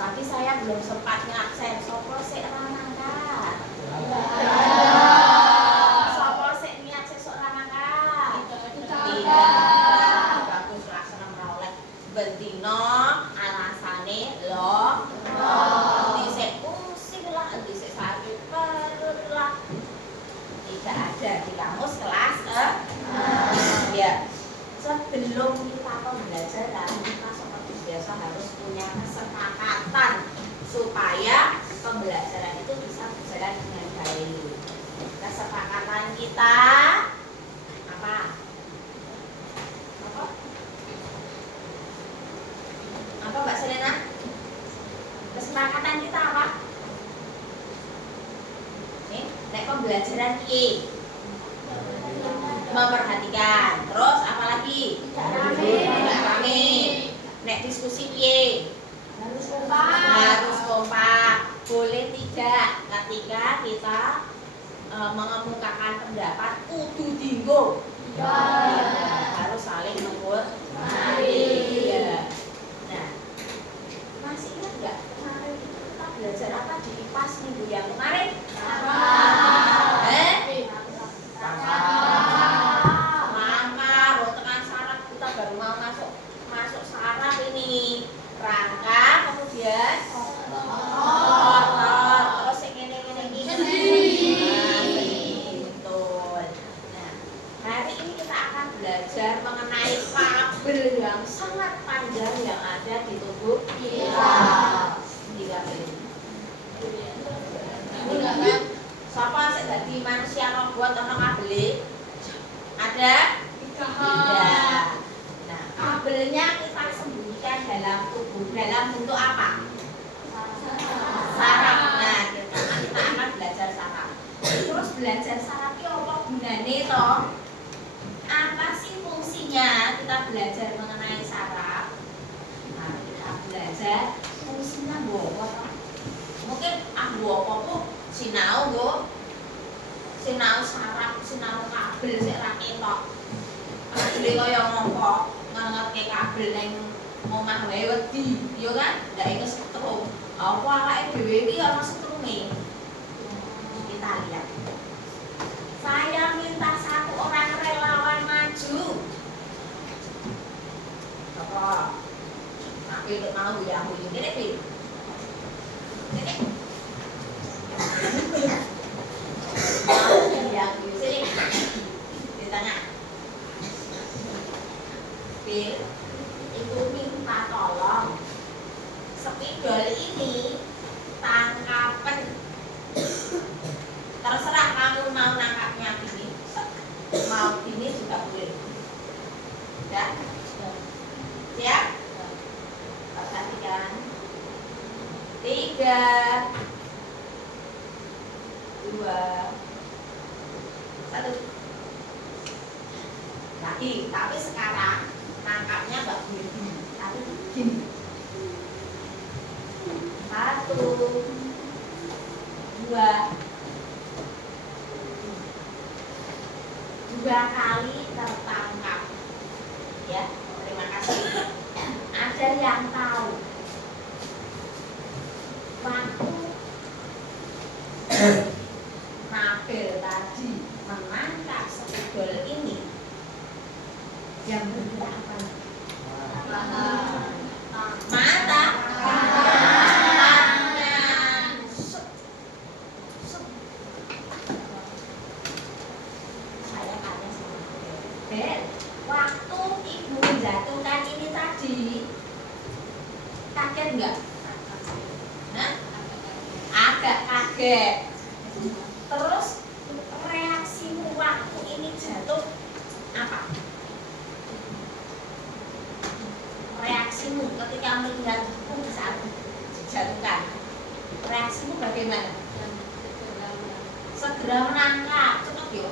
Tapi saya belum sempat ngakses sopo sik Ranangka. Sopo sik niat sesuk Ranangka. Tidak. Bagus laksana meroleh bentino alasane lo. Dhisik pusing lah, dhisik sakit perut lah. Tidak ada di kamus kelas ya. Sebelum kita pembelajaran, kita seperti biasa harus punya kesepakatan supaya pembelajaran itu bisa berjalan dengan baik. Kesepakatan kita apa? Apa Mbak Selena? Kesepakatan kita apa? Nih, nek pembelajaran iki memperhatikan. Terus apa lagi? Tidak rame. Nek diskusi piye? Harus kompak. Boleh tidak ketika kita mengemukakan pendapat kudu dinggo. Harus saling menghormati. Ya. Nah, masih ingat nggak kemarin kita belajar apa di IPAS minggu yang kemarin? Rangka, kemudian otot, terus yang ini betul. Nah, hari ini kita akan belajar mengenai kabel yang sangat panjang yang ada di tubuh kita. Siapa sih jadi manusia robot atau kabel? Ada? toh. Apa sih fungsinya kita belajar mengenai saraf? Nah, kita belajar fungsinya apa? Mungkin apa tuh sinau go, sinau saraf, sinau kabel sik ra ketok. Kabel kaya ngopo, ngerti kabel ning omah wae wedi, yo kan? Ndak iku setrum. Apa awake dhewe iki ana setrume? Kita lihat. Saya minta satu orang relawan maju. Apa? Tapi untuk mau ya, ini nih. Ini. Mau yang di sini. Ditanya. Pil, ibu minta tolong. Spidol ini tangkapan. Terserah kamu mau nangkapnya gini, mau gini juga boleh. Ya, siap? Perhatikan. 3, 2, 1. Lagi, tapi sekarang nangkapnya nggak boleh gini, tapi gini. 1, 2. 2 kali tertangkap. Ya, terima kasih. Ada yang tahu waktu Nabil tadi menangkap spidol ini yang bergerak apa? Mata, tangan. Saya tanya sama Ben, waktu ibu menjatuhkan ini tadi kaget nggak? Nah, agak kaget. Terus reaksimu waktu ini jatuh apa? Reaksimu ketika melihat ibu saat dijatuhkan, reaksimu bagaimana? Segera menangkap, cepet yuk.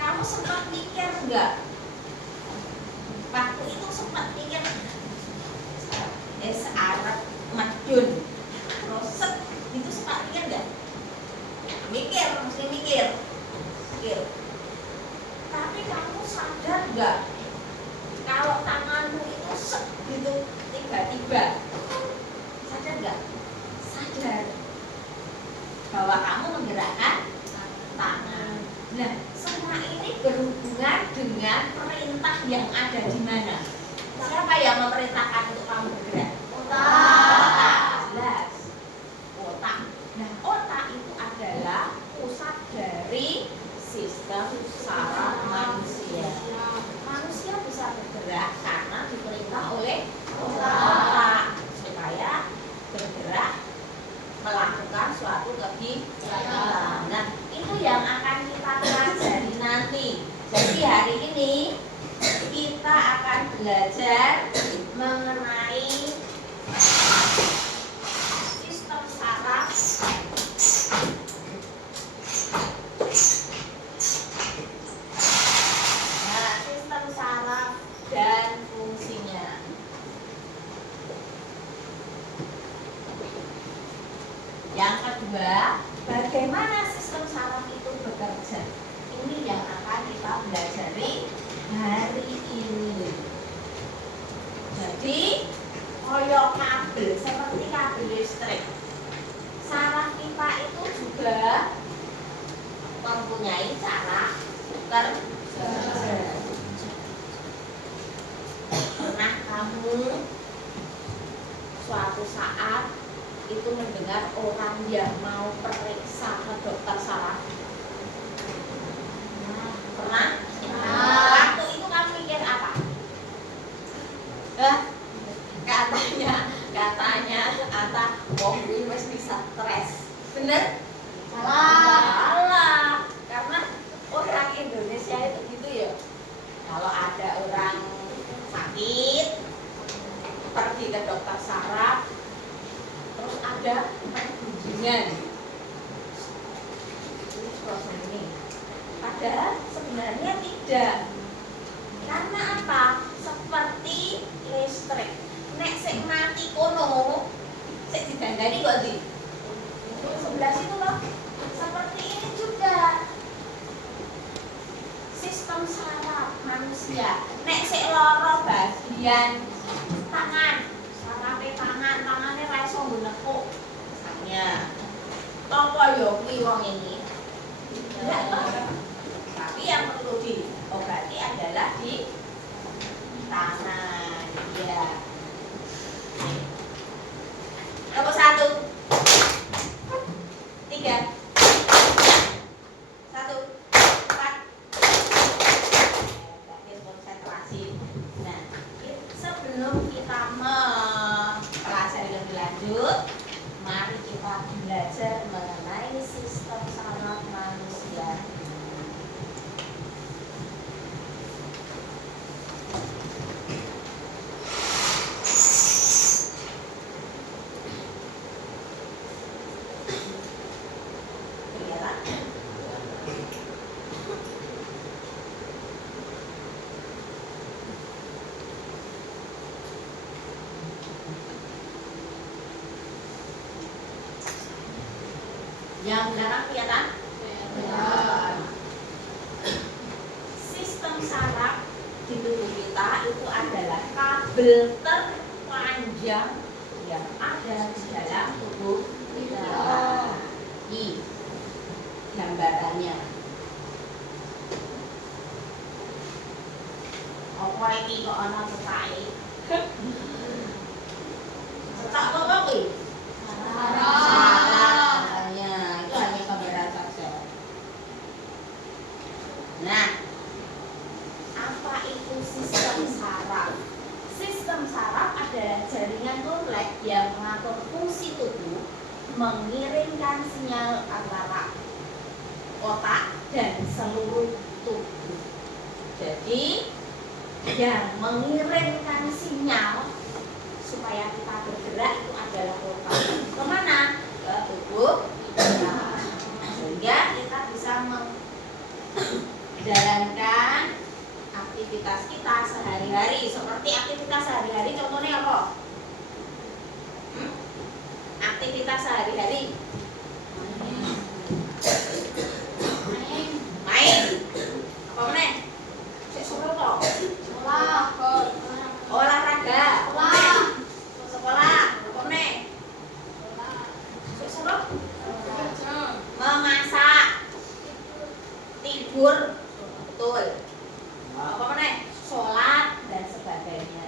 Kamu sempat mikir nggak? Waktu itu sempat mikir, searep medun, roset, itu sempat mikir nggak? Mikir, mesti mikir. Tapi kamu sadar nggak? Kalau tanganmu itu gitu tiba-tiba, sadar nggak? Sadar bahwa kamu menggerakkan tangan. Nah, semua ini berhubungan dengan perintah yang ada di mana? Siapa yang memerintahkan untuk kamu bergerak? Otak. Jelas. Otak. Nah, otak itu adalah pusat dari sistem saraf manusia. Manusia bisa bergerak karena diperintah oleh otak supaya bergerak melakukan suatu kegiatan. Nah, itu yang akan kita pelajari nanti. Jadi hari ini kita akan belajar mengenai sistem saraf sistem saraf dan fungsinya. Yang kedua, bagaimana sistem saraf itu bekerja? Ini yang akan kita pelajari hari ini. Jadi, koyo kabel seperti kabel listrik. Saraf kita itu juga mempunyai cara kerja. Pernah kamu suatu saat itu mendengar orang yang mau periksa ke dokter saraf? Pernah? Waktu itu kamu mikir apa? Katanya wong kuwi wis bisa stres. Bener? Salah. Karena orang Indonesia itu gitu ya. Kalau ada orang sakit pergi ke dokter saraf, terus ada pergunjingan. Ini Padahal sebenarnya tidak. Karena apa? Seperti listrik. Nek sik mati kono, sik didandani kok di sebelah situ loh. Seperti ini juga. Sistem saraf manusia. Nek sik loro bagian tangan, sarafe tangannya ra iso menekuk. Misalnya, topo yo kuwi wong ini. Tidak toh. Tapi yang perlu diobati adalah di tangan. Ya. Nomor 1, 3, 1, 4. Konsentrasi. Nah, sebelum kita mempelajari lebih lanjut, mari kita belajar mengenai sistem saraf manusia. Yang belakang kelihatan? Ya. Sistem saraf di tubuh kita itu adalah kabel terpanjang yang ada di dalam tubuh kita. Ini gambarannya. Apa ini kok ana cecake? Cecak apa kuwi? Nah, apa itu sistem saraf? Sistem saraf adalah jaringan kompleks yang mengatur fungsi tubuh, mengirimkan sinyal antara otak dan seluruh tubuh. Jadi, yang mengirimkan sinyal supaya kita bergerak itu adalah otak. Kemana? Ke tubuh kita. Sehingga kita bisa menjalankan aktivitas kita sehari-hari. Seperti aktivitas sehari-hari contohnya apa? Aktivitas sehari-hari main apa meneh? Sik suruh kok olahraga sekolah apa meneh? Sik suruh memasak tidur betul apa meneh? Sholat dan sebagainya.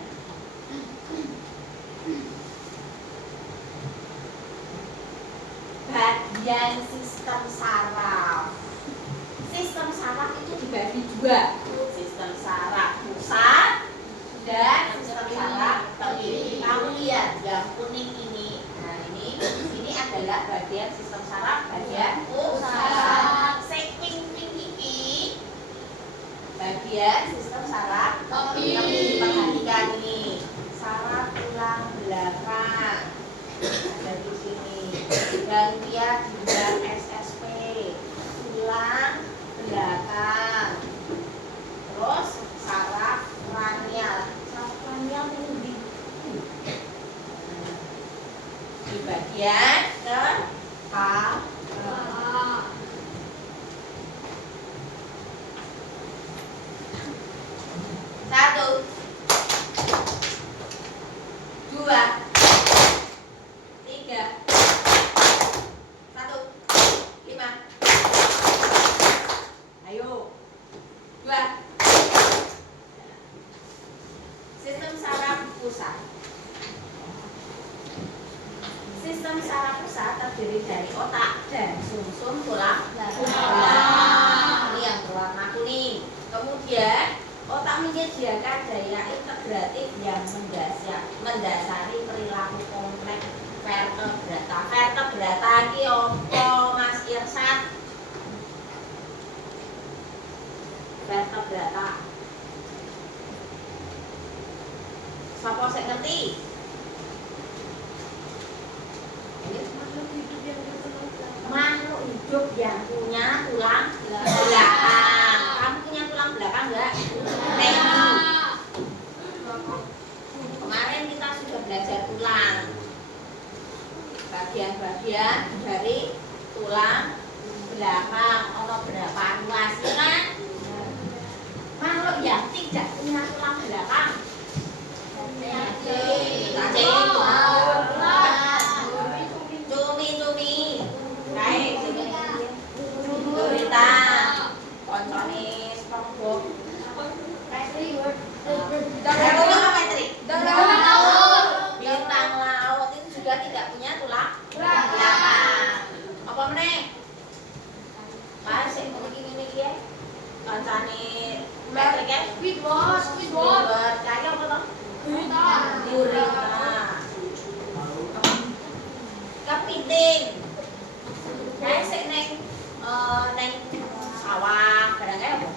Bagian sistem saraf. Sistem saraf itu dibagi dua, sistem saraf pusat dan sistem saraf tepi. Kamu lihat yang kuning ini. Nah, ini adalah bagian sistem saraf bagian pusat. Pink iki bagian sistem saraf tepi. Perhatikan ini. Saraf tulang belakang ada di sini. Ganglia ginjal SSP, tulang belakang, terus saraf kranial. Saraf kranial ini di bagian kepala. Satu, dua, tiga, 1, 5. Ayo, 2. Sistem saraf pusat. Sistem saraf pusat terdiri dari otak dan sumsum tulang belakang. Ini yang berwarna kuning. Kemudian otak menyediakan daya integratif yang mendasari perilaku kompleks vertebrata. Vertebrata iki apa Mas Irsat? Vertebrata. Siapa sing ngerti? Makhluk hidup yang punya tulang belakang. Bintang laut itu juga tidak punya tulang belakang. Apa meneh? Mas sing ngene iki ya. Kancane Patrick ya? Squidward. Kaya apa to? Gurita. Kepiting. Kae sik neng sawah, barangnya apa?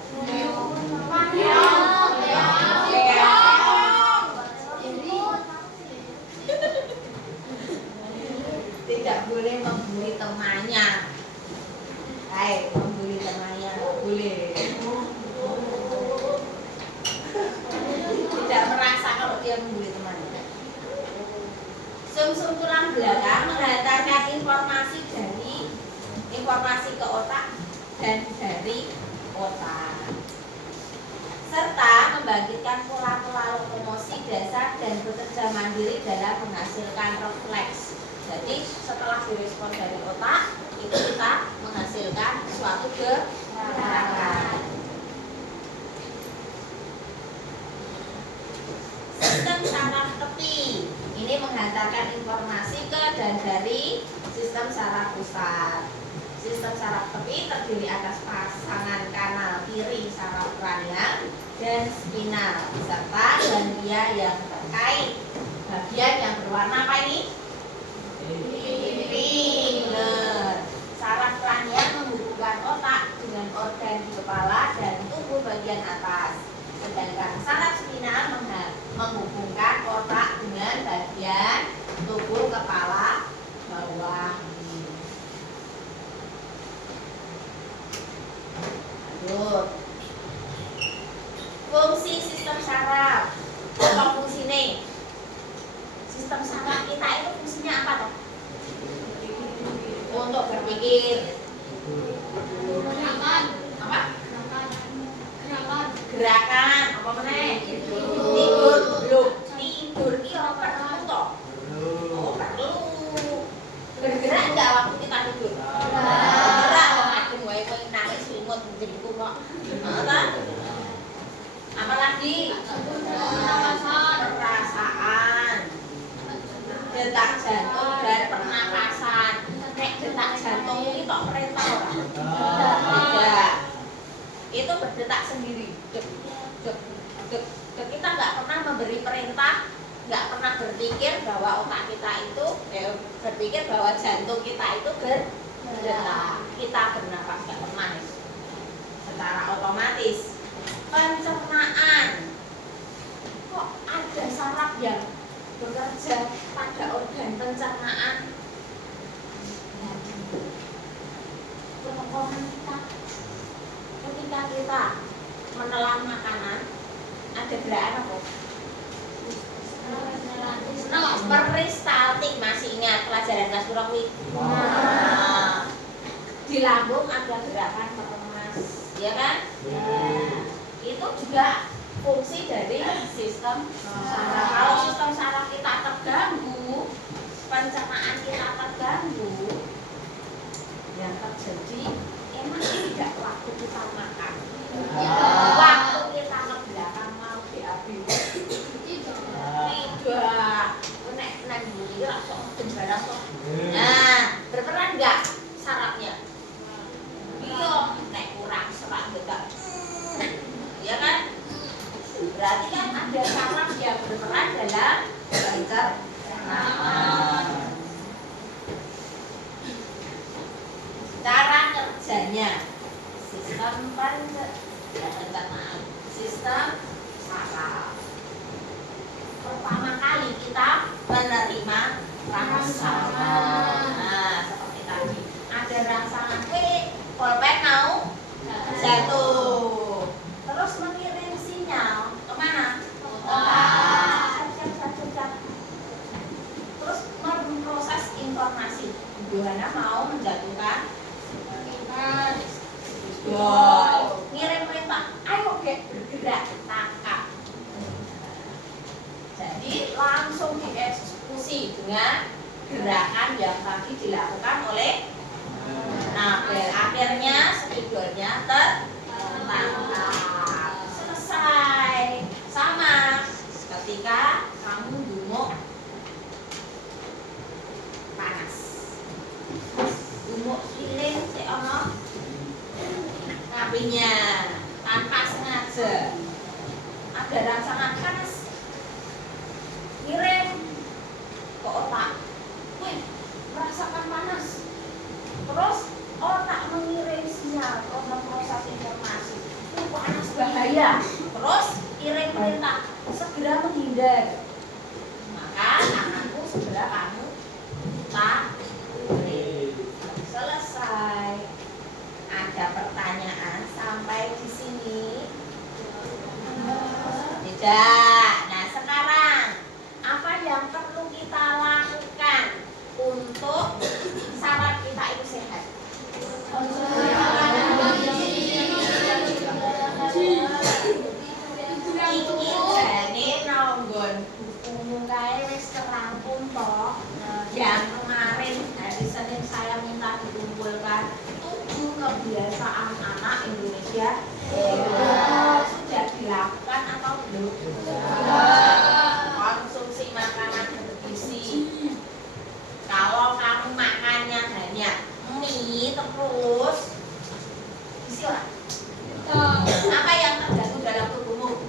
Tidak boleh membuli temannya. Hai, membuli temannya nggak boleh. Tidak merasa kalau dia membuli temannya. Sumsum tulang belakang menghantarkan informasi ke otak dan dari otak, serta membangkitkan pola-pola lokomosi dasar dan bekerja mandiri dalam menghasilkan refleks. Jadi setelah direspon dari otak, itu kita menghasilkan suatu gerakan. Sistem saraf tepi ini menghantarkan informasi ke dan dari sistem saraf pusat. Sistem saraf tepi terdiri atas pasangan kanal kiri saraf kranial dan spinal serta ganglia yang terkait. Bagian yang berwarna apa ini? Pink. Saraf kranial menghubungkan otak dengan organ di kepala dan tubuh bagian atas. Sedangkan saraf spinal menghubungkan otak dengan bagian tubuh kepala bawah. Lanjut. Fungsi sistem saraf. Apa fungsinya? Sistem saraf kita itu fungsinya apa toh? Untuk berpikir. Apa? Gerakan. Apa meneh? Tidur. Tidur iki ora perlu toh? Oh, perlu. Bergerak enggak waktu kita tidur? Bergerak kok adem wae kowe nangis selimut jemput kok. Heeh. Apalagi? Perasaan. Detak jantung dan pernapasan. Nek detak jantung ini kok perintah ora? Tidak. Itu berdetak sendiri. Dek, dek, dek, dek. Kita nggak pernah memberi perintah, nggak pernah berpikir bahwa otak kita itu berpikir bahwa jantung kita itu berdetak. Kita bernapas nggak pernah. Secara otomatis. Pencernaan. Kok ada saraf yang bekerja pada organ pencernaan? Kerongkongan kita. Ketika kita menelan makanan, ada gerakan apa? Peristaltik, masih ingat pelajaran kelas berapa? Di lambung ada gerakan meremas, ya kan? Itu juga fungsi dari sistem saraf. Kalau sistem saraf kita terganggu, pencernaan kita terganggu, yang terjadi emang tidak waktu kita makan, waktu kita ke belakang mau BAB tidak, nek buli langsung barang kok. Nah, berperan nggak sarafnya? Iya, nek kurang serak detak, ya kan? Berarti kan ada saraf yang berperan dalam pencernaan. Cara kerjanya sistem pencernaan, sistem saraf. Pertama kali kita menerima rangsangan. Nah, seperti tadi ada rangsangan pulpen mau jatuh, terus mengirim sinyal kemana? Terus memproses informasi. Gimana mau menjatuhkan? Ngirim perintah, ayo Gek, bergerak, tangkap. Jadi langsung dieksekusi dengan gerakan yang tadi dilakukan oleh. Nah, akhirnya spidolnya tertangkap. aja ada rangsangan panas, ngirim ke otak, wih merasakan panas, terus otak mengirim sinyal proses informasi, panas bahaya, terus kirim perintah segera menghindar, maka tanganmu segera kamu tarik. Selesai. Ada pertanyaan sampai di sini? Tidak. Nah sekarang apa yang perlu kita lakukan untuk saraf kita itu sehat? Iki jane nonggon bukumu kae wis terangkum toh. Yang kemarin hari Senin saya minta dikumpulkan 7 kebiasaan anak Indonesia. Sudah dilakukan atau belum? Konsumsi makanan bergizi. Kalau kamu makannya hanya mie terus, gizi lah. Apa yang terjatuh dalam tubuhmu?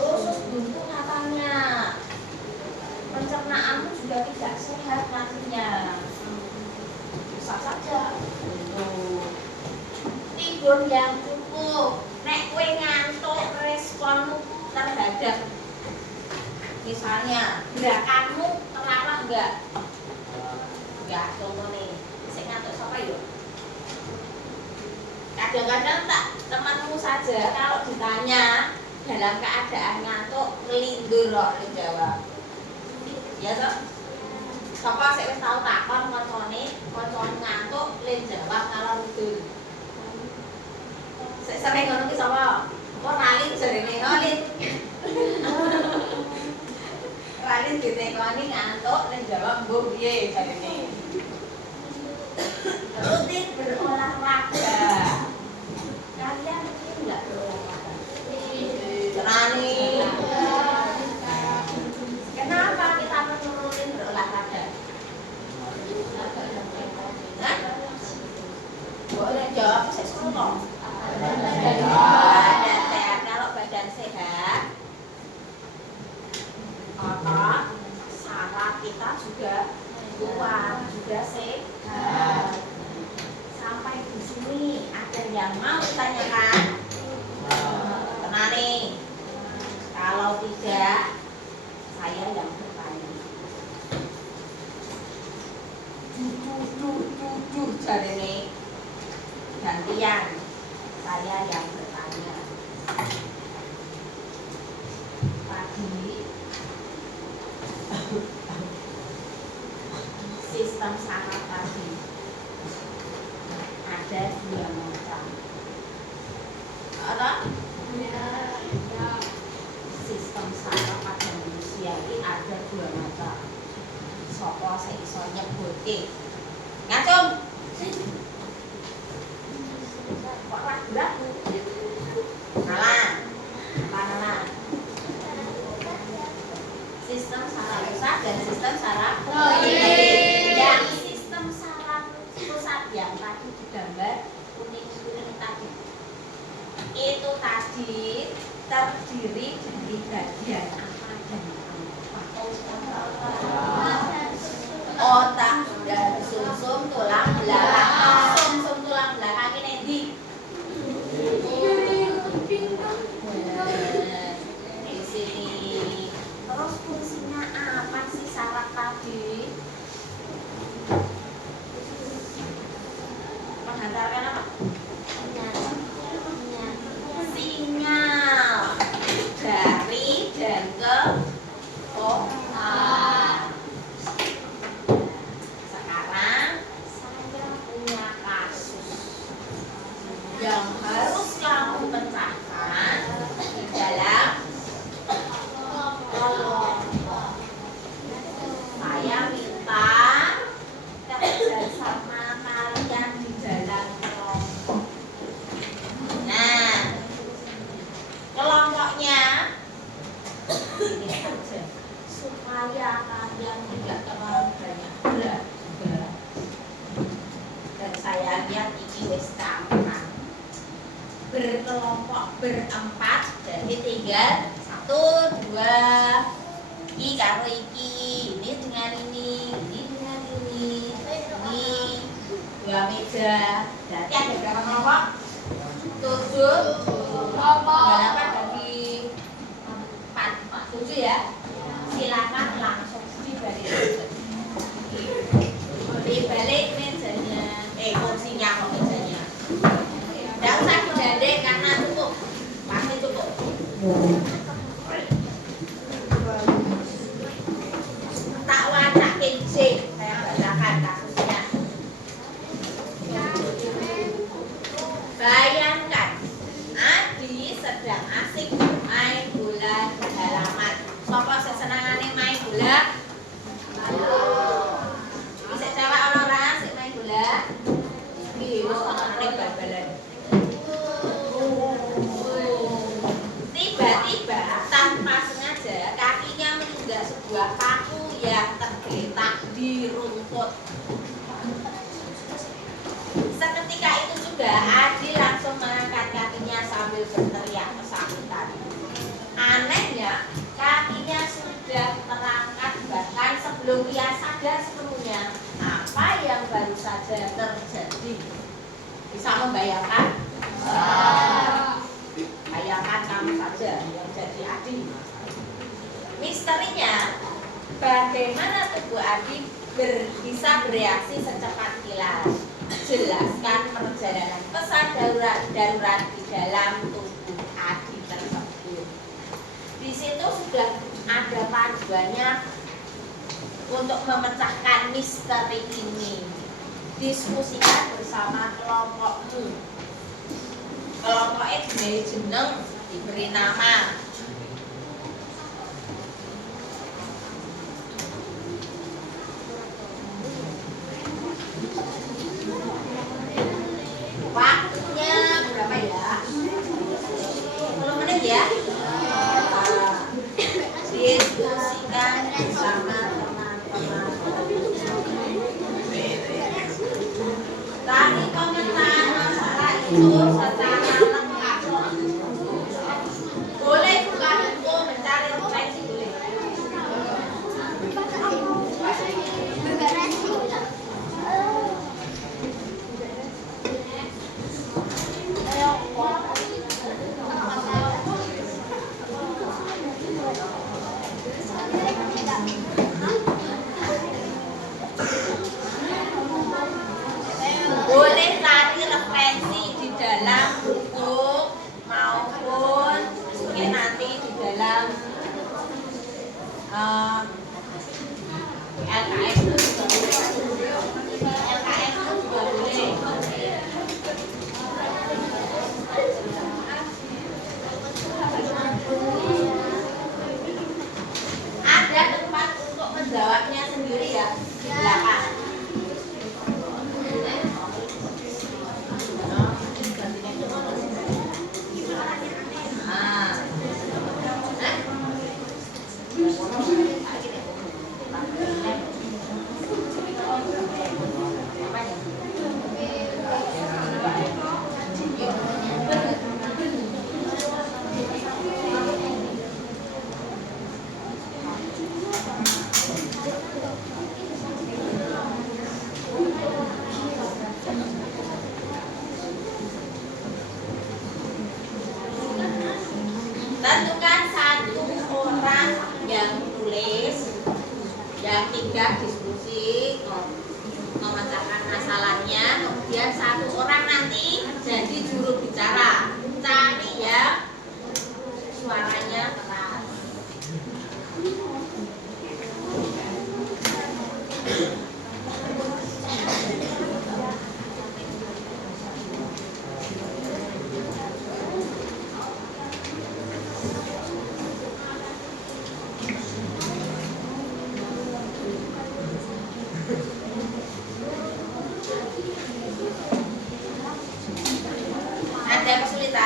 Usus buntu katanya. Pencernaanmu juga tidak sehat nantinya. Bisa saja. Tidur yang cukup. Nek kowe ngantuk, responmu terhadap misalnya gerakanmu terarah enggak? Enggak, contoh nih. Sing ngantuk siapa yuk? Kadang-kadang tak temanmu saja kalau ditanya dalam keadaan ngantuk ngelindur kok jawab. Ya toh? Sapa sik wis tau takon koncone ngantuk len jawab kalau ngelindur. Sik sering ngono ki sapa? Kok Ralin jarene Ralin. Ralin ditekoni ngantuk len jawab mbuh piye jarene. Rutin berolahraga. Kalian rutin enggak berolahraga? Cerani. Kenapa kita perlu rutin berolahraga? Boleh jawab saya suruh. Badan sehat. Kalau badan sehat, otot, saraf kita juga kuat, juga sehat. Sampai di sini ada yang mau ditanyakan? Tenang nih. Kalau tidak, saya yang bertanya. Jujur jadi nih. Gantian. Saya yang bertanya. Tadi sistem saraf tadi ada 2 macam. Apa? Sistem saraf pada manusia ini ada 2 macam. Sopo sing iso nyebutke? Ngacung. Kok ragu-ragu? Salah. Mana? Sistem saraf pusat dan sistem saraf logik. Yang sistem saraf pusat yang tadi digambar kuning-kuning tadi. Itu tadi terdiri dari bagian apa dan apa? Otak dan sumsum tulang belakang. Sumsum tulang belakang ini di sini. Terus fungsinya apa sih saraf tadi? Menghantarkan apa? Sinyal dari dan ke otak. Sekarang saya punya kasus yang harus kamu pecahkan di dalam kelompok. Saya minta kerjasama kalian di dalam kelompok. Nah, kelompoknya ini saja supaya kalian tidak terlalu banyak gerak. Dan saya lihat ini wis gampang. Berkelompok berempat, jadi tinggal 1, 2 iki karo iki, ini dengan ini dengan ini 2 meja. Berarti ada berapa kelompok? 7 kelompok. 8 bagi 4, 7 ya. Silakan langsung dibalik mejanya, kursinya kok mejanya. Tidak usah digandeng karena cukup, pasti cukup. Tak wacak kencing, saya bacakan kasusnya. Bayangkan, Adi sedang asik main bola di halaman. Sopo sesenangane main bola? Bisa jawab orang asik main bola? Wis senengane bal-balan. Tiba-tiba tanpa sengaja kakinya menginjak sebuah paku yang tergeletak di rumput. Seketika itu juga Adi langsung mengangkat kakinya sambil berteriak kesakitan. Anehnya, kakinya sudah terangkat bahkan sebelum ia sadar sepenuhnya apa yang baru saja terjadi. Bisa membayangkan? Bayangkan kamu saja yang jadi Adi. Misterinya, bagaimana tubuh Adi bisa bereaksi secepat kilat? Jelaskan perjalanan pesan darurat di dalam tubuh Adi tersebut. Di situ sudah ada panduannya untuk memecahkan misteri ini. Diskusikan bersama kelompokmu. Kelompoknya diberi jeneng, diberi nama. Waktunya berapa ya? 10 menit ya. Diskusikan bersama teman-teman. Tadi komentar masalah itu secara lengkap. Boleh buka buku mencari referensi boleh. Boleh cari referensi di dalam buku maupun mungkin nanti di dalam LKS itu juga boleh. LKS itu juga boleh. Ada tempat untuk menjawabnya sendiri ya di belakang. Tentukan 1 orang yang tulis, yang 3 diskusi memecahkan masalahnya, kemudian 1 orang nanti jadi juru bicara. Cari ya suaranya keras. Ada kesulitan?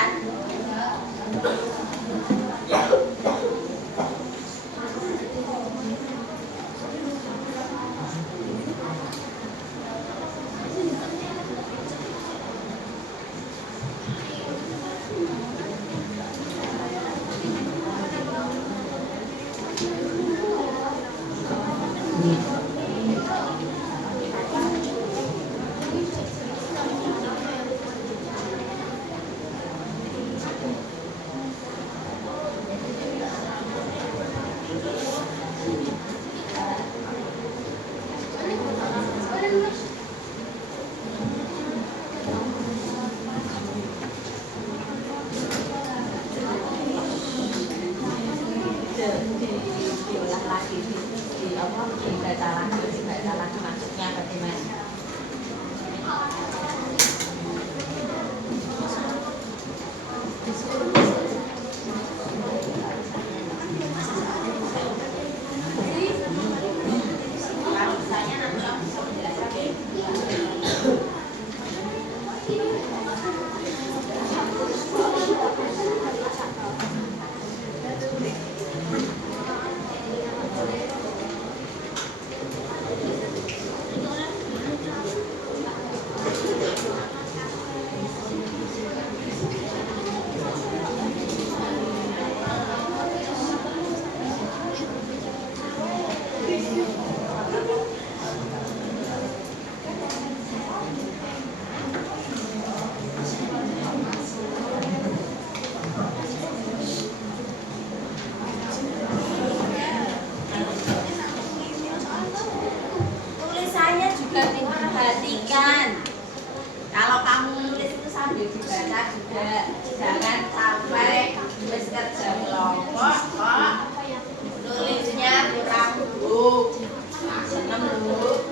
Tulisannya juga diperhatikan. Kalau kamu nulis itu sambil dibaca juga, jangan sampai nulis kerja kelompok kok nulisnya kurang bagus. Seneng Bu.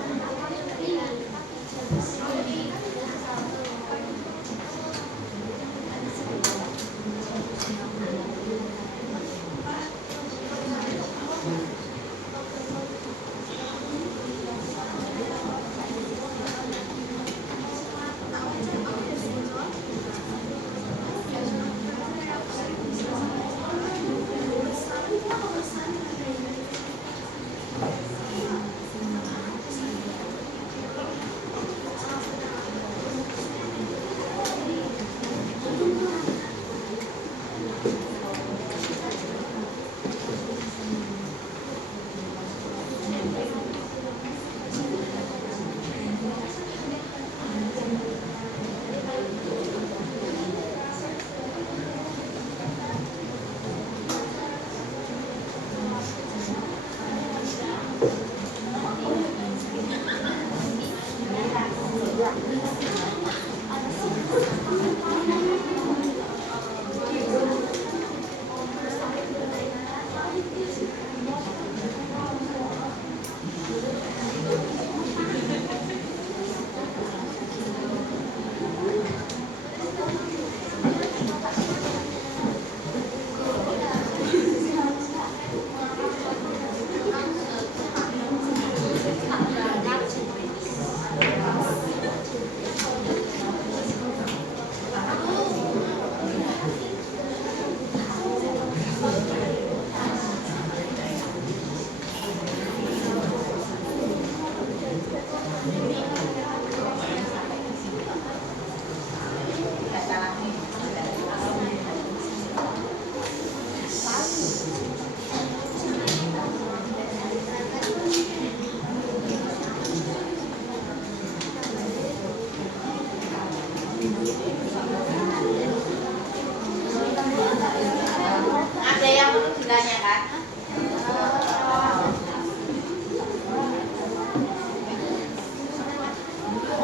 Ada yang perlu ditanyakan?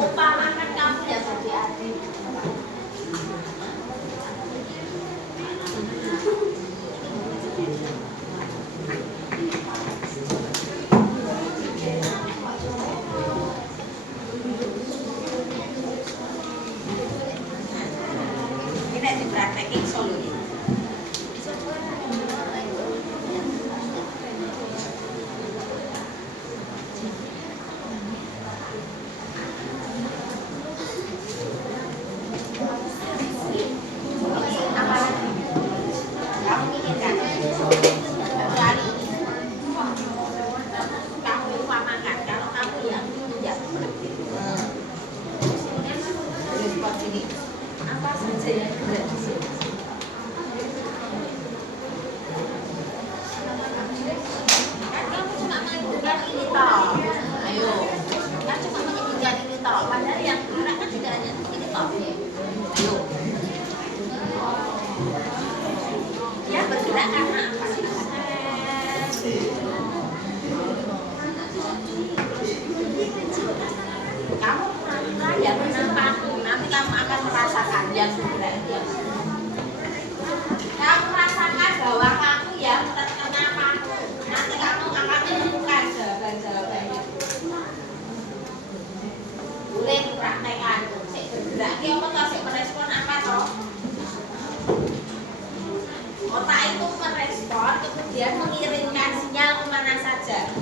Umpamakan kamu ya jadi adik. Ini dipraktekin solusi. Padahal yang gerak kan tidak hanya ini toh. Ayo. Ya bergerak karena apa? Kamu pura-pura ya menempatku, nanti kamu akan merasakan yang sebenarnya. Kamu rasakan bahwa kamu yang terkena paku. Nanti kamu akan menemukan jawaban-jawabannya. Boleh dipraktekkan. Sik bergerak ki apa toh, sik merespon apa toh? Otak itu merespon, kemudian mengirimkan sinyal kemana saja.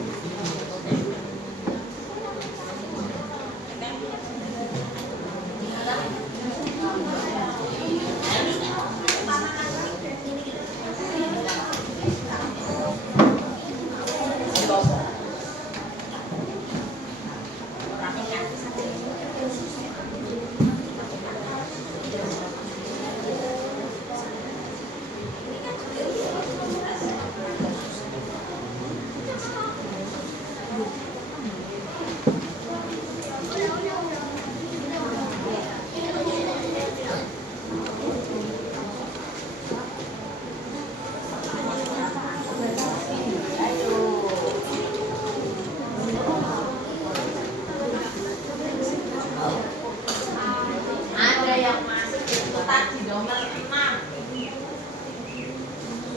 yang masuk itu tadi nomor 6.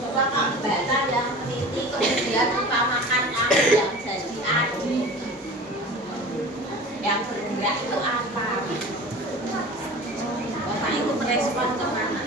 Coba kamu baca yang teliti, kemudian utamakan apa yang jadi adik. Yang bergerak itu apa? Bapak Ibu merespon kemana?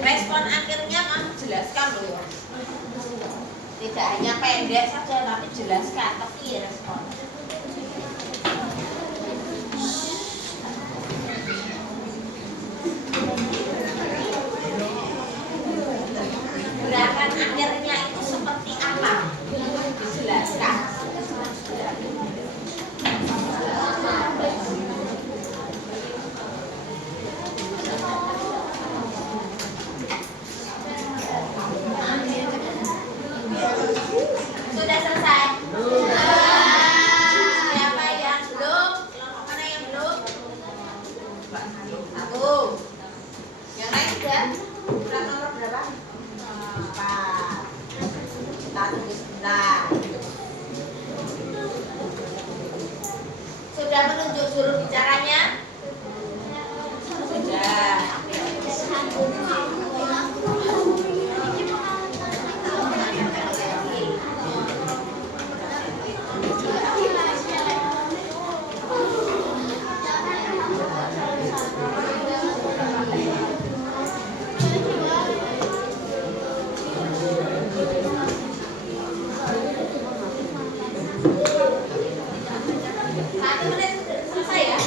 Respon akhirnya kamu jelaskan loh. Tidak hanya pendek saja, tapi jelaskan. Tapi respon. Gerakan akhirnya itu seperti apa? Dijelaskan. Sudah selesai? Siapa yang belum? Mana yang belum? Satu. Yang lain sudah? Kurang nomor berapa? 4. Kita tunggu sebentar. Sudah menunjuk juru bicaranya? Sudah. Satu menit selesai ya?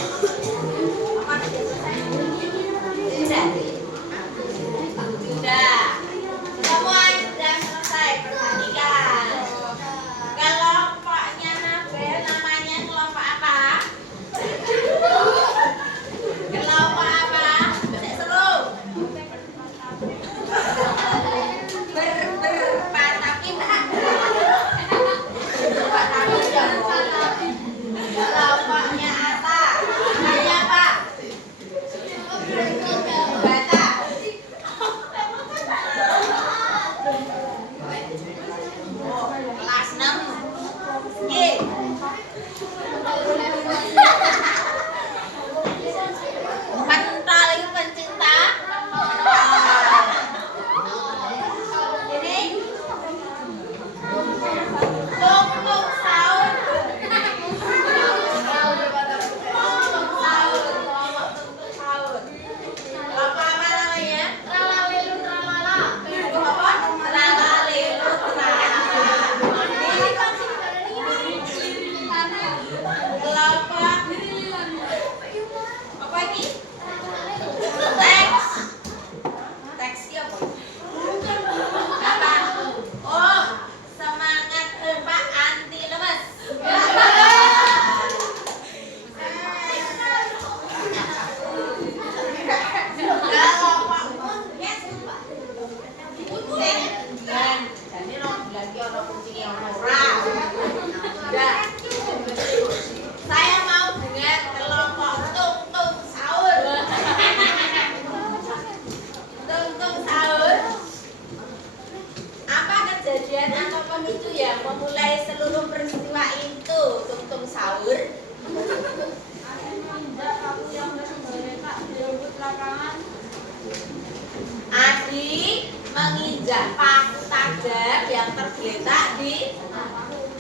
Adi menginjak paku tajam yang tergeletak di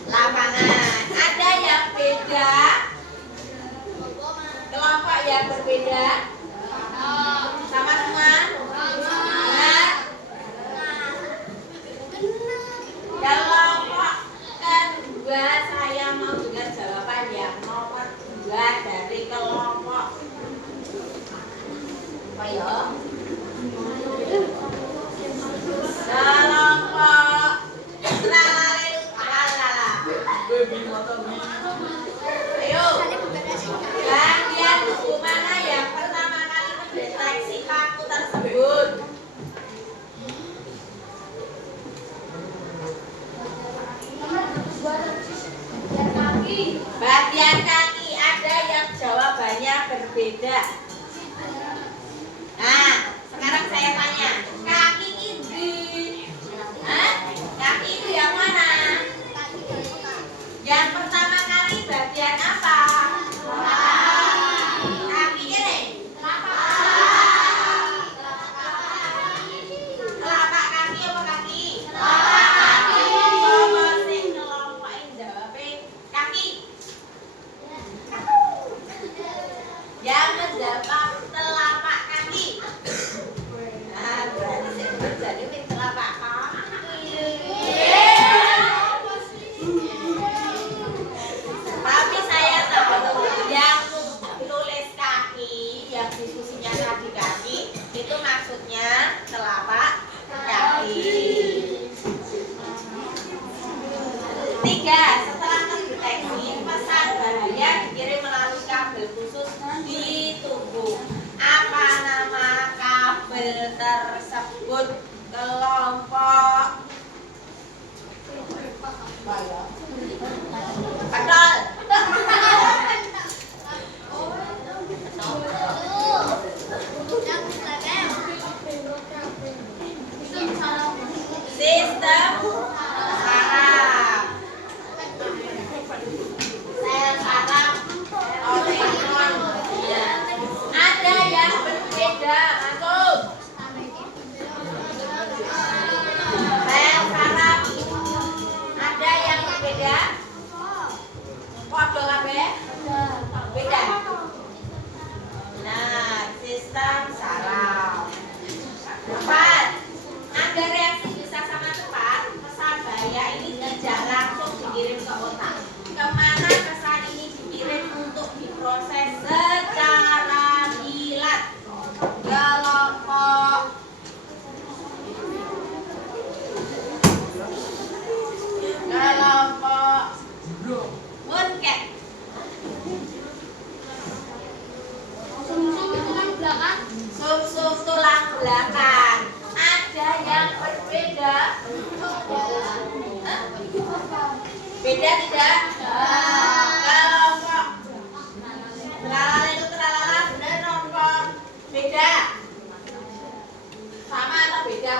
lapangan. Ada yang beda? Kelompok yang berbeda? Sama semua? Benar? Kelompok kedua, saya mau dengar jawaban yang nomor 2 dari kelompok. Ayo. Kelompok tralalala. Ayo. Bagian tubuh mana yang pertama kali mendeteksi paku tersebut? Bagian kaki. Ada yang jawabannya berbeda. Nah, sekarang saya tanya, kaki ini, kaki itu yang mana? Yang pertama kali bagian apa? Kaki ini. Telapak kaki apa kaki? Coba sing kelompokin jawabin kaki. Yang menjawab telapak kaki. Nah, berarti saya berjadi min telapak kaki. Tapi saya tahu yang tulis kaki, yang diskusinya tadi kaki, itu maksudnya telapak kaki. 3. Setelah terdeteksi, pesan bahaya dikirim melalui kabel khusus di tubuh. Apa nama kabel tersebut? Kelompok Betul. Sistem saraf. Sel saraf oregon. Ya. Ada yang berbeda, masuk. Sel saraf. Ada yang berbeda? Podo kabeh? Beda. Nah, sistem saraf. 4. Agar reaksi bisa sama cepat, pesan bahaya ini tidak langsung dikirim ke otak. Kemana pesan ini dikirim untuk diproses secara kilat? Kelompok Munket. Sum-sum tulang belakang. Ada yang berbeda? Beda tidak? Kelompok tralala itu tralala benar nombor beda. Sama atau beda?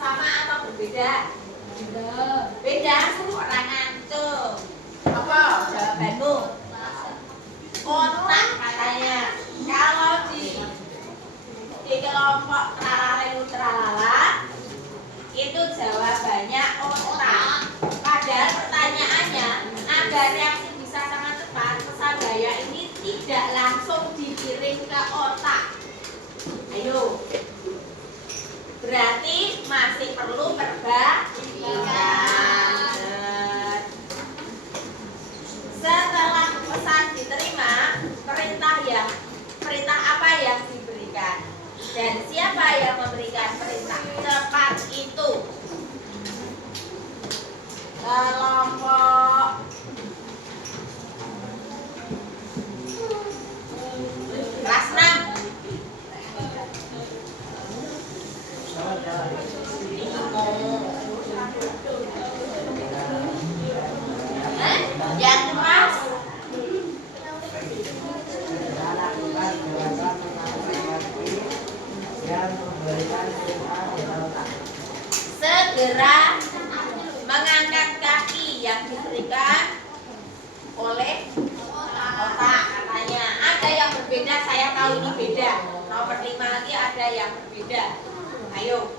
Sama atau berbeda? Beda. Orang ngantuk. Apa jawabanmu? Otak katanya. Kalau di kelompok tralala itu jawabannya otak. Padahal pertanyaannya, agar reaksi bisa sangat cepat, pesan bahaya ini tidak langsung dikirim ke otak. Ayo. Berarti masih perlu perbaikan. Setelah pesan diterima, perintah apa yang diberikan? Dan siapa yang memberikan perintah cepat itu? Kelompok kelas 6. Bingung. ini beda. Nomor 5 lagi ada yang berbeda. Ayo.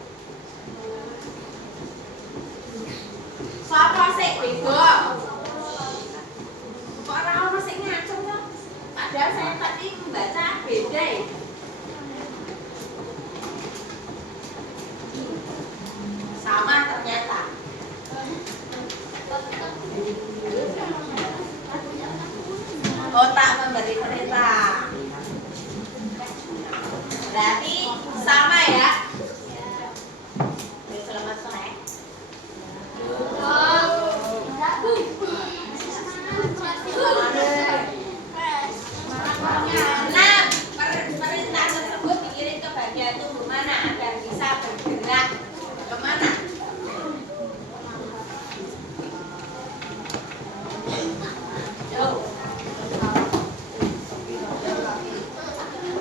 Siapa sih beda? Kok orang masih ngaco toh? Padahal saya tadi membaca beda. Sama ternyata. Otak memberi perintah. Berarti sama ya. Selamat sore. Nah, perintah tersebut dikirim ke bagian tubuh mana agar bisa bergerak kemana?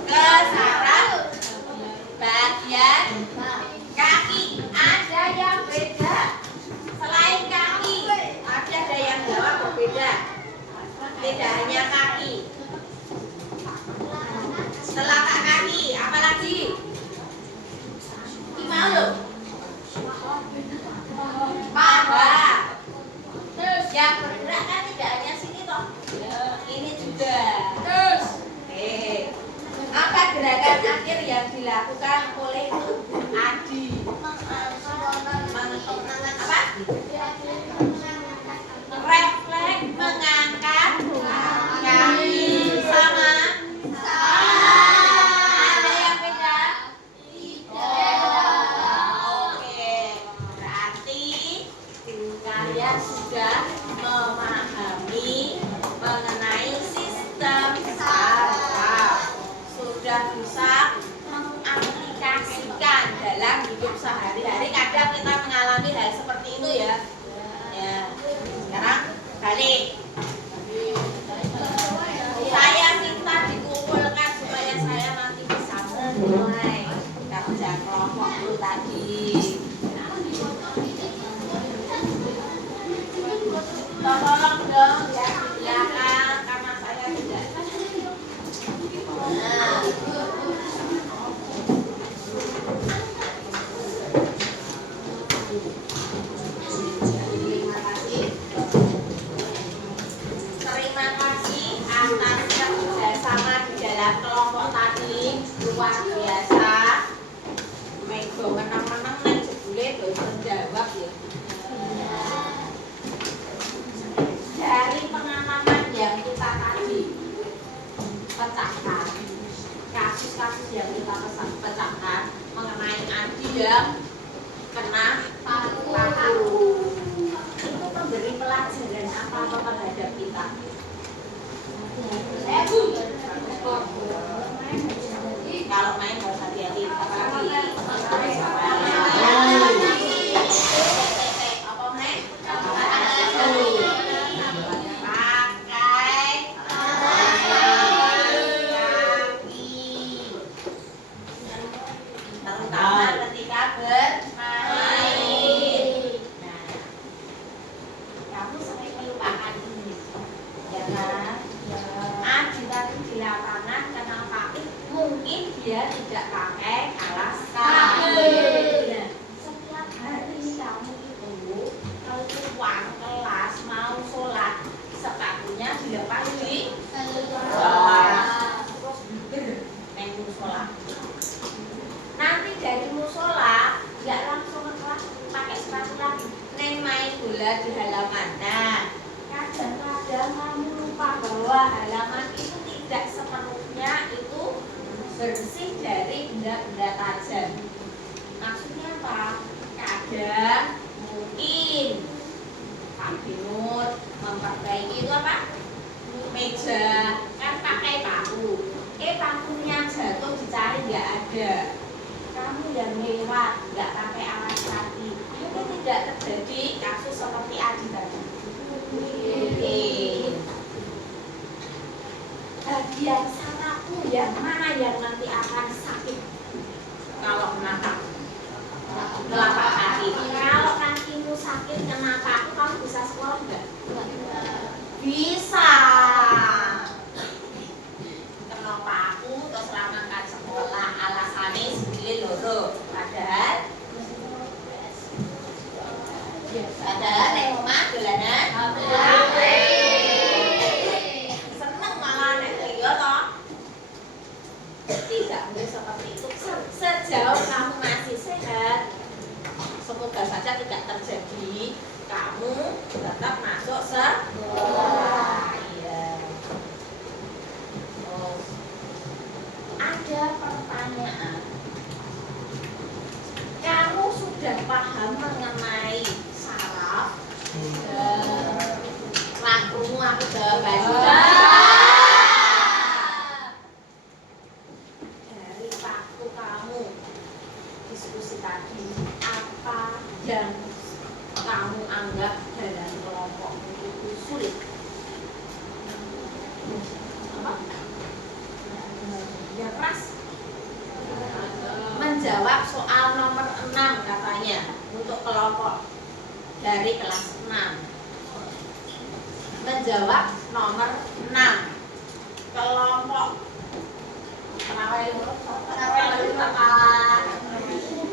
Ke saraf bagian kaki. Ada yang beda. Selain kaki, ada yang jawab berbeda. Tidak hanya kaki. Setelah kaki, apa lagi? Gimana? Paha. Terus yang bergerak kan tidak hanya sini toh. Ini juga. Terus, apa gerakan akhir yang dilakukan oleh Adi? Apa? Refleks mengangkat kaki. Sama? Ada yang beda? Oke, berarti kalian sudah memahami mengenai sistem saraf, sudah bisa mengaplikasikan dalam hidup sehari-hari. Kadang kita mengalami hal seperti itu ya. Ya. Sekarang balik. Saya minta dikumpulkan supaya saya nanti bisa mulai kerja kelompok dulu tadi. Tolong dong ya di belakang karena saya tidak. Nah. Terima kasih atas kerjasama di dalam kelompok tadi, luar biasa. Mego menang-menang nek jebule dosa jawab ya. Dari pengalaman yang kita tadi pecahkan, kasus-kasus yang kita pecahkan mengenai Adi yang kena paku. Itu memberi pelajaran apa terhadap kita? Kalau main harus hati-hati. Apa main? Terutama ketika bermain. Nah, kamu sering melupakan ini, ya kan? Adi tadi di lapangan kenapa? Mungkin dia tidak pakai alas kaki. Nah, setiap hari kamu itu kalau keluar kelas mau sholat sepatunya dilepas di kelas, terus neng musola. Nanti dari musola nggak langsung ke kelas pakai sepatu lagi, neng main bola di halaman. Nah, kadang-kadang kamu lupa bahwa halaman itu tidak sepenuhnya itu bersih dari benda-benda tajam. Maksudnya apa? Kadang mungkin Pak Binur memperbaiki itu apa? Meja kan pakai paku. Pakunya jatuh dicari nggak ada. Kamu yang lewat nggak pakai alas kaki. Mungkin tidak terjadi kasus seperti Adi tadi. Bagian sarafmu yang mana yang nanti akan sakit kalau menatap telapak kaki? Kalau kakimu sakit kena paku, kamu bisa sekolah enggak? Bisa. Kena paku terus pertanyaan. Kamu sudah paham mengenai saraf? Lakumu aku jawaban. Dari waktu kamu diskusi tadi, apa yang kamu anggap dalam kelompok itu sulit? Apa? Yang keras. Menjawab soal nomor 6 katanya untuk kelompok dari kelas 6. Menjawab nomor 6 kelompok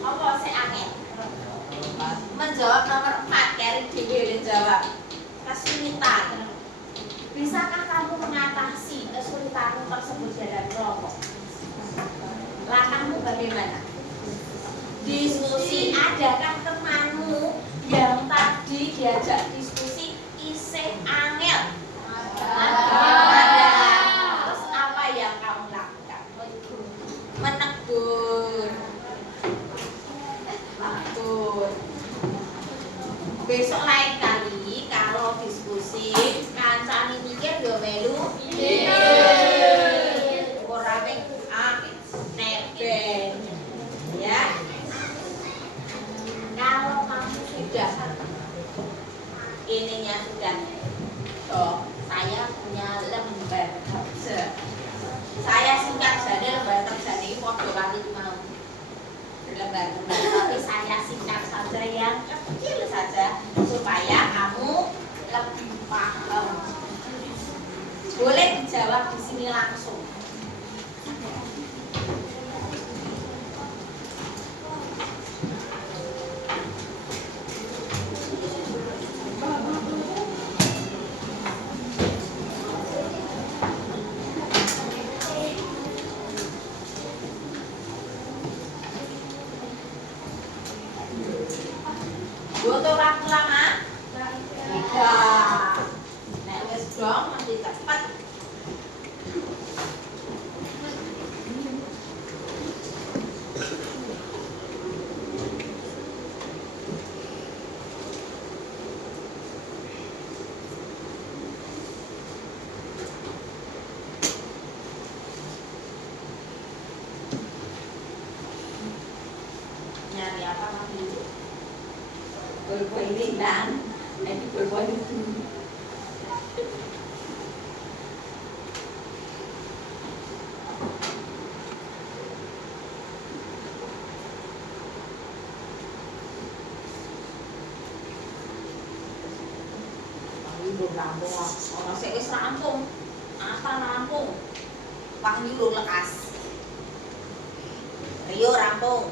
apa sih angin? Menjawab nomor 4 dari dhewe jawab kesulitan. Bisakah kamu mengatasi kesulitanmu tersebut dalam kelompok? Langkahmu bagaimana? Diskusi. Adakah temanmu yang tadi diajak diskusi isih angel? Ada. Terus apa yang kamu lakukan? Menegur. Besok lain kali kalau diskusi kancane mikir yo melu ora wing neben ya. Kalau kamu sudah ininya sudah saya punya lembar kerja, saya singkat saja lembar kerja ini podo kali mau lembar, tapi saya singkat saja yang kecil saja supaya kamu lebih paham. Boleh dijawab di sini langsung. Butuh waktu lama? Tidak. Nek wis dong mesti cepet. Nyari apa lagi? Boy lindan, ini boy itu. Belum rampung, orang saya wis rampung, apa rampung? Pak nyuruh lekas, Rio rampung.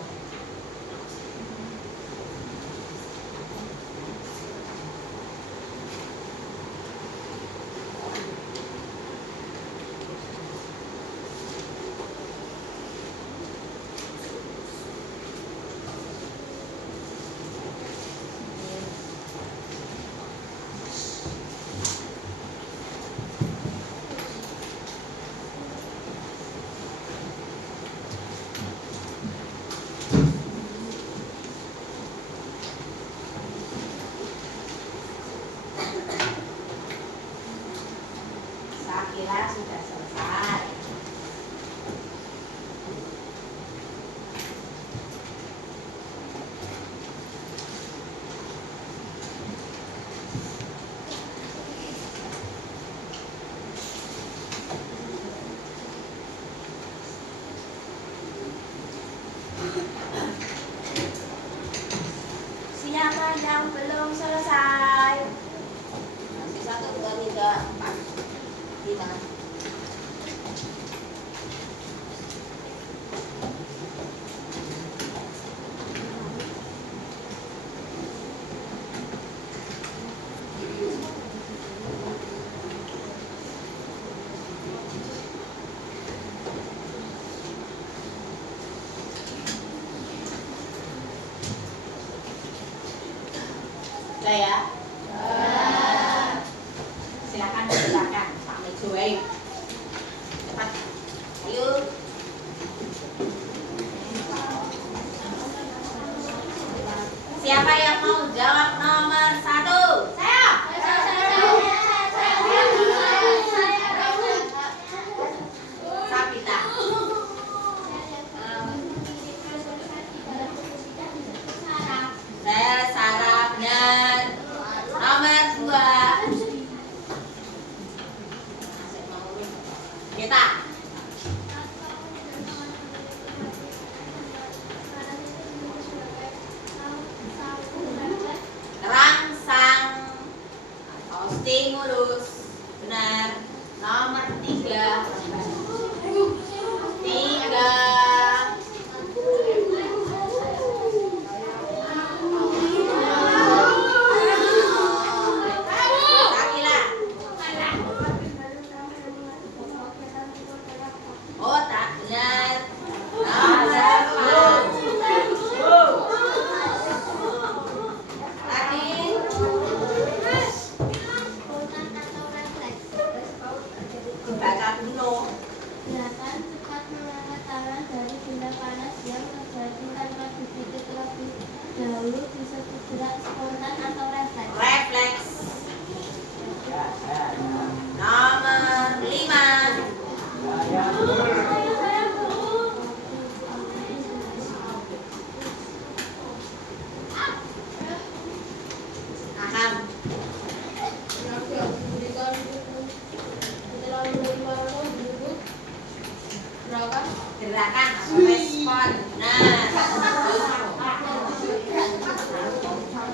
Kira sudah selesai. Siapa yang belum selesai? Masih 1, 2, 3, 4, 5. Sudah ya? Silakan silakan Pak Mejoy. Cepat. Ayo. Gerakan cepat mengangkat tangan dari benda panas yang terjadi tanpa dipikir terlebih dahulu disebut gerak spontan atau refleks. Refleks. Nomor 5. Gerakan atau respon. Nah,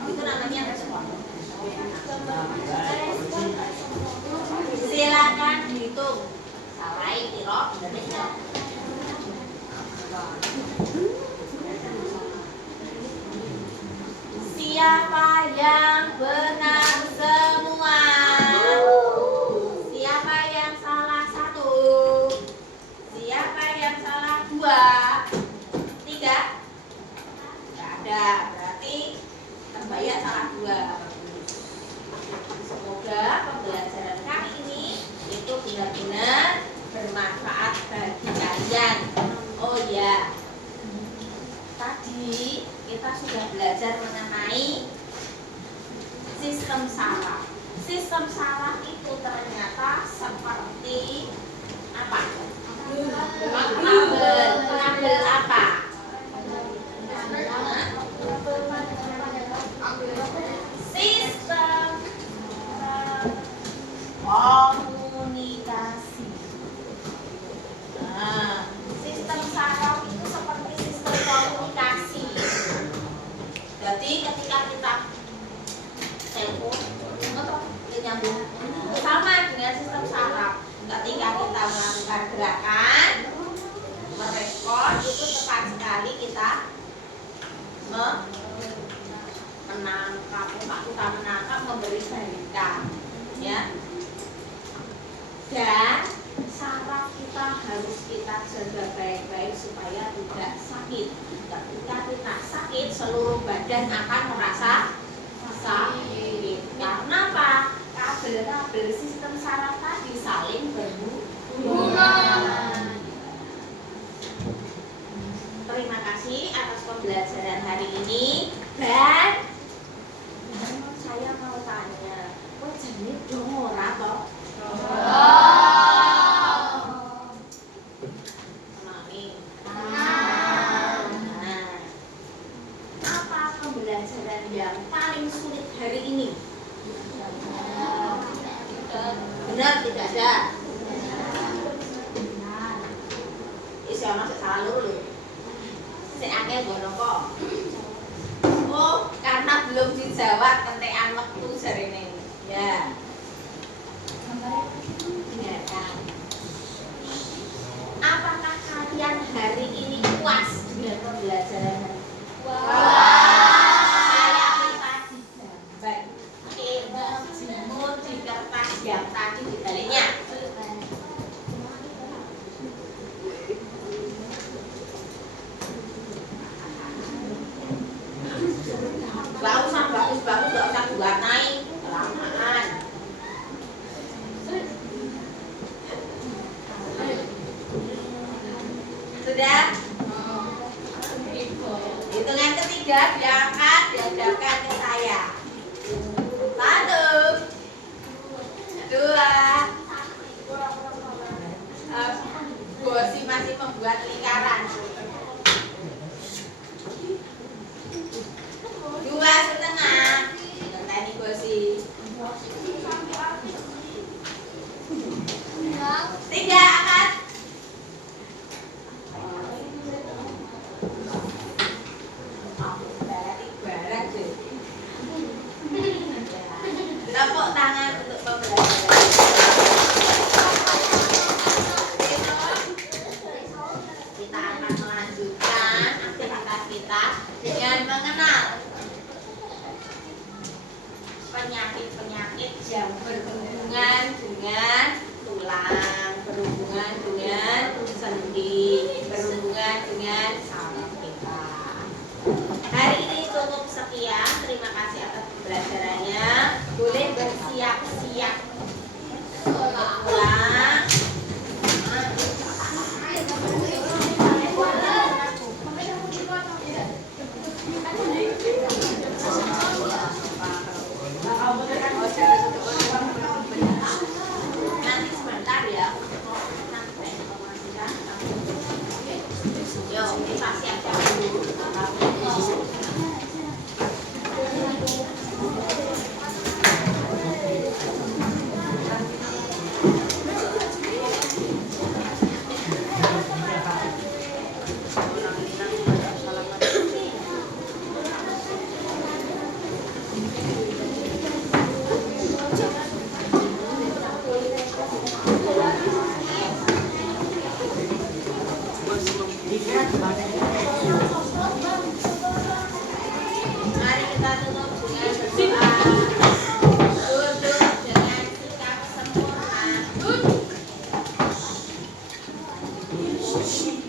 itu namanya respon. Silakan dihitung. Salah kira bener. Siapa yang benar semua? Siapa yang salah 1? Siapa yang salah 2? 3? Tidak ada, berarti terbanyak salah 2. Semoga pembelajaran kali ini itu benar-benar bermanfaat bagi kalian. Oh ya, tadi kita sudah belajar mengenai sistem saraf. Sistem saraf itu ternyata seperti apa? Kabel apa? Sistem komunikasi. Nah, sistem saraf itu seperti sistem komunikasi. Jadi ketika kita telepon atau nyambung sama dengan sistem saraf. Ketika kita melakukan gerakan merespon itu tepat sekali kita menangkap, memberi balikan, ya. Dan saraf kita harus kita jaga baik-baik supaya tidak sakit. Ketika kita sakit, seluruh badan akan merasa sakit. Karena apa? Kabel-kabel sistem saraf tadi saling berhubungan. Terima kasih atas pembelajaran hari ini. Dan saya mau tanya, kok jadi dong ora toh? Apa pembelajaran yang paling sulit hari ini? Benar tidak ada? Isi ono salah loro. Sing akeh ngono kok. Oh, karena belum dijawab kentekan wektu jarene. Ya. Ya kan. Apakah kalian hari ini puas dengan pembelajaran hari ini? Saya tadi gambar ilmu di kertas yang tadi dibaliknya. Gak usah bagus-bagus, gak usah diwarnai kelamaan. Sudah? Hitungan ketiga diangkat, dihadapkan ke saya. 1, 2. Gosi masih membuat lingkaran. 2,5. Tadi Gosi. 3 angkat. Tepuk tangan untuk pembelajaran. Shh.